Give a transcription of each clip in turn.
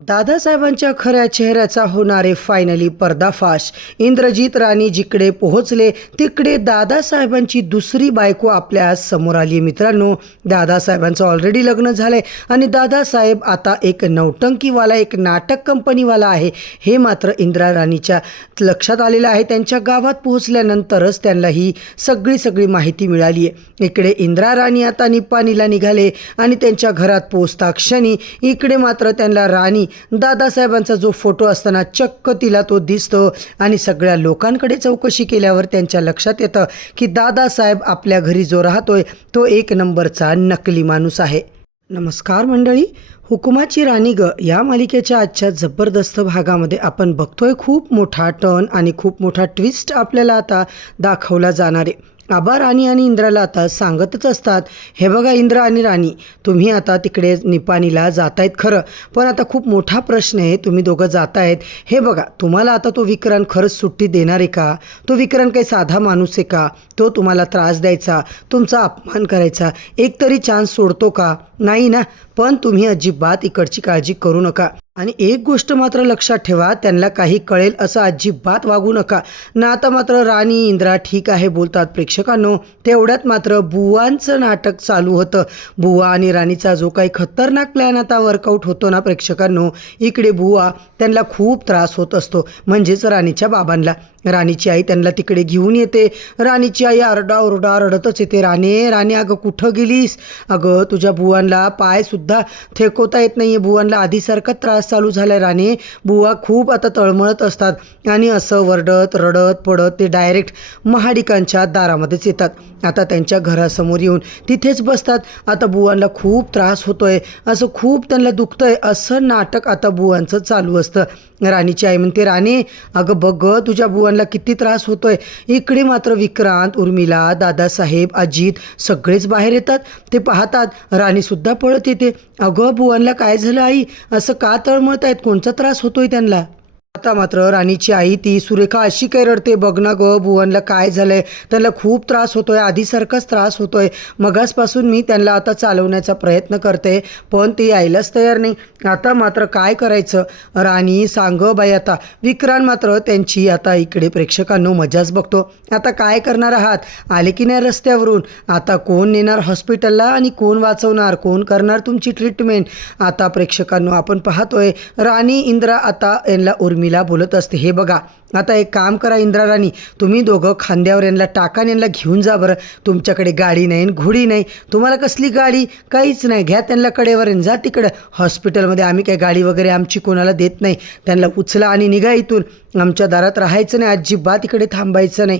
दादासाहेबांच्या खऱ्या चेहऱ्याचा होणारे फायनली पर्दाफाश. इंद्रजित राणी जिकडे पोहोचले तिकडे दादासाहेबांची दुसरी बायको आपल्या समोर आली. मित्रांनो, दादासाहेबांचं ऑलरेडी लग्न झालंय आणि दादासाहेब आता एक नौटंकीवाला, एक नाटक कंपनीवाला आहे हे मात्र इंदिरा राणीच्या लक्षात आलेलं आहे. त्यांच्या गावात पोहोचल्यानंतरच त्यांना ही सगळी माहिती मिळाली आहे. इकडे इंदिरा राणी आता निपाणीला निघाले आणि त्यांच्या घरात पोहोचता क्षणी इकडे मात्र त्यांना राणी दादासाहेबांचा जो फोटो असताना चक्क तिला तो दिसतो आणि सगळ्या लोकांकडे चौकशी केल्यावर त्यांच्या लक्षात येतं की दादासाहेब आपल्या घरी जो राहतोय तो एक नंबरचा नकली माणूस आहे. नमस्कार मंडळी, हुकुमाची राणी ग या मालिकेच्या आजच्या जबरदस्त भागामध्ये आपण बघतोय खूप मोठा टर्न आणि खूप मोठा ट्विस्ट आपल्याला आता दाखवला जाणार आहे. आबा राणी आणि इंद्राला आता सांगतच असतात, हे बघा इंद्रा आणि राणी, तुम्ही आता तिकडे निपाणीला जातायत खरं, पण आता खूप मोठा प्रश्न आहे. तुम्ही दोघं जातायत, हे बघा तुम्हाला आता तो विक्रांत खरंच सुट्टी देणार आहे का? तो विक्रांत काही साधा माणूस आहे का? तो तुम्हाला त्रास द्यायचा, तुमचा अपमान करायचा एकतरी चान्स सोडतो का? नाही ना. पण तुम्ही अजिबात इकडची काळजी करू नका आणि एक गोष्ट मात्र लक्षात ठेवा, त्यांना काही कळेल असं अजिबात वागू नका ना. आता मात्र राणी इंद्रा ठीक आहे बोलतात. प्रेक्षकांनो, तेवढ्यात मात्र बुवांचं नाटक चालू होतं. बुवा आणि राणीचा जो काही खतरनाक प्लॅन आता वर्कआउट होतो ना प्रेक्षकांनो, इकडे बुवा त्यांना खूप त्रास होत असतो, म्हणजेच राणीच्या बाबांना. राणीची आई त्यांना तिकडे घेऊन येते. राणीची आई आरडाओरडा रडतच येते, राणे अगं कुठं गेलीस? अगं तुझ्या बुवांना पायसुद्धा थेकवता येत नाही आहे, बुवांना आधीसारखा त्रास चालू झाला आहे राणे. बुवा खूप आता तळमळत असतात आणि असं वरडत रडत पडत ते डायरेक्ट महाडिकांच्या दारामध्येच येतात. आता त्यांच्या घरासमोर येऊन तिथेच बसतात. आता बुवांना खूप त्रास होतोय, असं खूप त्यांना दुखतंय, असं नाटक आता बुवांचं चालू असतं. राणीची आई म्हणते, राणे अगं बघ तुझ्या बुवांना किती त्रास होतोय. इकडे मात्र विक्रांत, उर्मिला, दादासाहेब, अजित सगळेच बाहेर येतात. ते पाहतात, राणीसुद्धा पळत येते. अगं बुवांना काय झालं आई? असं का तळमळत आहेत? कोणचा त्रास होतोय त्यांना? आता मात्र राणीची आई ती सुरेखा अशी काय रडते, बघ ना गं बुवांना काय झालंय, त्यांना खूप त्रास होतोय, आधीसारखाच त्रास होतोय. मगासपासून मी त्यांना आता चालवण्याचा प्रयत्न करते पण ते यायलाच तयार नाही. आता मात्र काय करायचं? राणी सांग बाई आता. विक्रांत मात्र त्यांची आता इकडे प्रेक्षकांनो मजाच बघतो. आता काय करणार आहात? आले की नाही रस्त्यावरून? आता कोण नेणार हॉस्पिटलला आणि कोण वाचवणार, कोण करणार तुमची ट्रीटमेंट? आता प्रेक्षकांनो आपण पाहतोय राणी इंद्रा आता यांना उर्मिला बोलत असते, हे बघा आता एक काम करा इंद्रा राणी, तुम्ही दोघं खांद्यावर यांना टाका आणि यांना घेऊन जा बरं. तुमच्याकडे गाडी नाही घोडी नाही, तुम्हाला कसली गाडी? काहीच नाही. घ्या त्यांना कडेवर आणि जा तिकडं हॉस्पिटलमध्ये. आम्ही काही गाडी वगैरे आमची कोणाला देत नाही. त्यांना उचला आणि निघा इथून. आमच्या दारात राहायचं नाही, अजिबात इकडे थांबायचं नाही.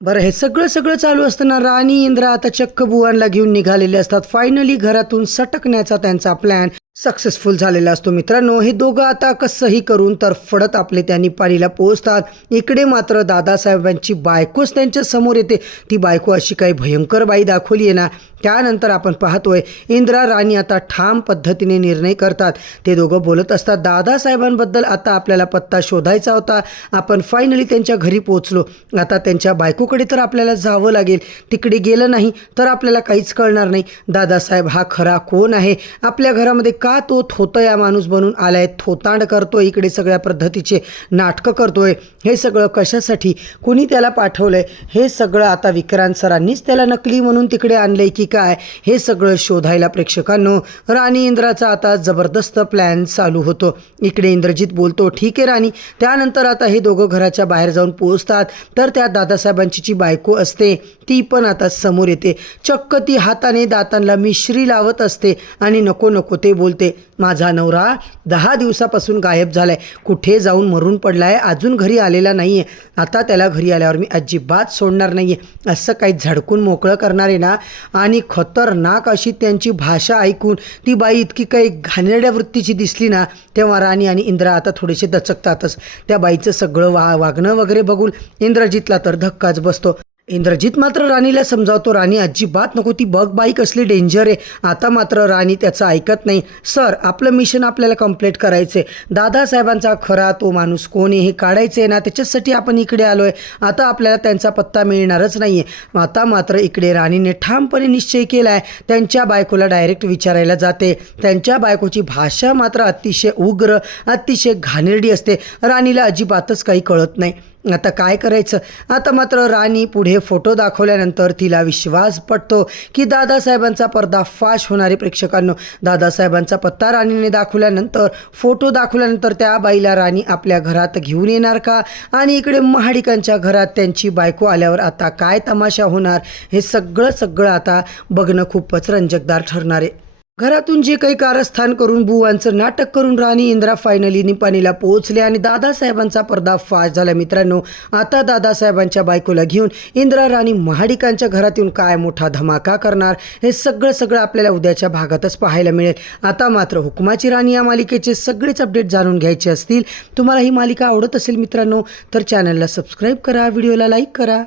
बरं, हे सगळं चालू असताना राणी इंद्रा आता चक्क बुवांना घेऊन निघालेले असतात. फायनली घरातून सटकण्याचा त्यांचा प्लॅन सक्सेसफुल झालेला असतो. मित्रांनो, हे दोघं आता कसंही करून तरफडत आपले त्या निपाणीला पोहोचतात. इकडे मात्र दादासाहेबांची बायकोच त्यांच्या समोर येते. ती बायको अशी काही भयंकर बाई दाखवली आहे ना. त्यानंतर आपण पाहतोय इंदिरा राणी आता ठाम पद्धतीने निर्णय करतात. ते दोघं बोलत असतात, दादासाहेबांबद्दल आता आपल्याला पत्ता शोधायचा होता. आपण फायनली त्यांच्या घरी पोहोचलो. आता त्यांच्या बायकोकडे तर आपल्याला जावं लागेल. तिकडे गेलं नाही तर आपल्याला काहीच कळणार नाही. दादासाहेब हा खरा कोण आहे? आपल्या घरामध्ये का तो थोतया माणूस बनून आलाय, थोतांड करतोय, इकडे सगळ्या पद्धतीचे नाटकं करतोय? हे सगळं कशासाठी? कुणी त्याला पाठवलंय? हे सगळं आता विक्रांत सरांनीच त्याला नकली म्हणून तिकडे आणलंय की काय? हे सगळं शोधायला प्रेक्षकांनो राणी इंद्राचा आता जबरदस्त प्लॅन चालू होतो. इकडे इंद्रजित बोलतो, ठीक आहे राणी. त्यानंतर आता हे दोघं घराच्या बाहेर जाऊन पोहोचतात तर त्या दादासाहेबांची जी बायको असते ती पण आता समोर येते. चक्क ती हाताने दातांना मिश्री लावत असते आणि नको ते बोलते, माझा नवरा 10 दिवसापासून गायब झालाय, कुठे जाऊन मरून पडलाय, अजून घरी आलेला नाहीये. आता त्याला घरी आल्यावर मी अजिबात सोडणार नाहीये. असं काही झडकून मोकळं करणार आहे ना. आणि खतरनाक अशी त्यांची भाषा ऐकून ती बाई इतकी काही घाणेरड्या वृत्तीची दिसली ना, तेव्हा राणी आणि इंद्रा आता थोडेसे दचकतातच. त्या बाईचं सगळं वागणं वगैरे बघून इंद्रजितला तर धक्काच बसतो. इंद्रजित मात्र राणीला समजावतो, राणी अजिबात नको, ती बग बाई कसली डेंजर आहे. आता मात्र राणी त्याचं ऐकत नाही. सर, आपलं मिशन आपल्याला कंप्लीट करायचं आहे. दादासाहेबांचा खरा तो माणूस कोण आहे हे काढायचं आहे ना, त्याच्यासाठी आपण इकडे आलो आहे. आता आपल्याला त्यांचा पत्ता मिळणारच नाही आहे. आता मात्र इकडे राणीने ठामपणे निश्चय केला आहे. त्यांच्या बायकोला डायरेक्ट विचारायला जाते. त्यांच्या बायकोची भाषा मात्र अतिशय उग्र, अतिशय घाणेरडी असते. राणीला अजिबातच काही कळत नाही. आता काय करायचं. आता मात्र राणी पुढे फोटो दाखवल्यानंतर तिला विश्वास पटतो की दादासाहेबांचा पर्दाफाश होणारे. प्रेक्षकांनो, दादासाहेबांचा पत्ता राणीने दाखवल्यानंतर, फोटो दाखवल्यानंतर त्या बाईला राणी आपल्या घरात घेऊन येणार का, आणि इकडे महाडिकांच्या घरात त्यांची बायको आल्यावर आता काय तमाशा होणार, हे सगळं आता बघणं खूपच रंजकदार ठरणार आहे. घरातून जे काही कारस्थान करून बुवांचं नाटक करून राणी इंद्रा फायनली निपाणीला पोहोचले आणि दादासाहेबांचा पर्दाफाश झाला. मित्रांनो, आता दादासाहेबांच्या बायकोला घेऊन इंद्रा राणी महाडिकांच्या घरात येऊन काय मोठा धमाका करणार, हे सगळं आपल्याला उद्याच्या भागातच पाहायला मिळेल. आता मात्र हुकुमाची राणी या मालिकेचे सगळेच अपडेट जाणून घ्यायचे असतील, तुम्हाला ही मालिका आवडत असेल मित्रांनो, तर चॅनलला सबस्क्राईब करा, व्हिडिओला लाईक करा.